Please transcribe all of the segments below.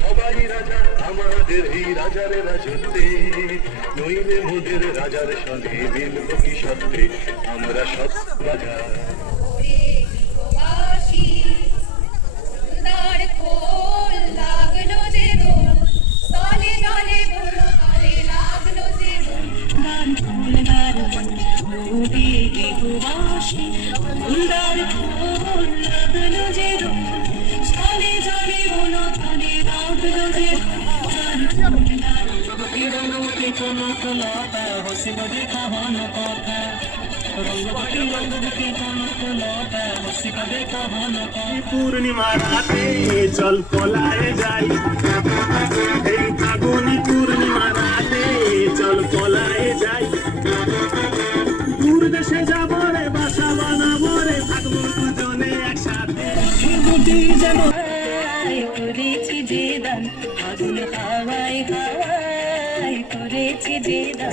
সবাই রাজা আমাদের এই রাজার রাজত্বে, নইলে মোদের রাজার সঙ্গে মিলব কি সত্যে, আমরা সব রাজা। পূর্ণিমা রাতে চল পলায়ে যাই, এই ফাগুনি পূর্ণিমা রাতে চল পলায়ে যাই, দূর দেশে যাব রে বাসা বানাবো রে, থাকবো দুজনে একসাথে। করেছি যে দান আগুন হাওয়াই হাওয়াই করেছি যে দান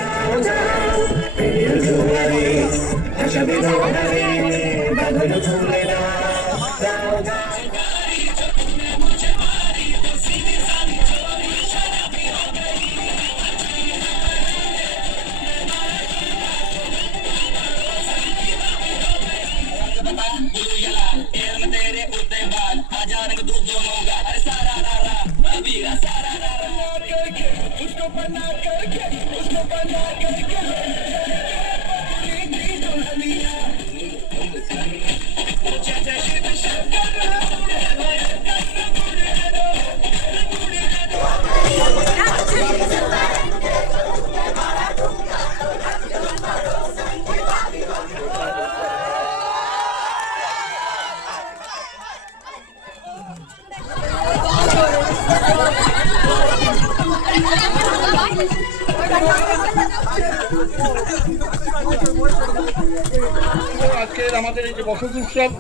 আজকের আমাদের এই যে বসন্ত উৎসব,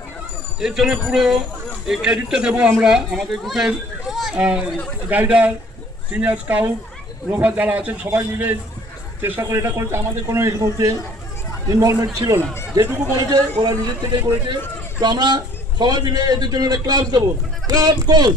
এর জন্য পুরো এই ক্রেডিটটা দেবো আমরা আমাদের গ্রুপের গাইডার, সিনিয়র স্কাউট, রোভার যারা আছেন সবাই মিলে চেষ্টা করে এটা করেছে। আমাদের কোনো এর মধ্যে ইনভলভমেন্ট ছিল না, যেটুকু করেছে ওরা নিজের থেকে করেছে। তো আমরা সবাই মিলে এদের জন্য একটা ক্লাব দেবো, ক্লাব গোল।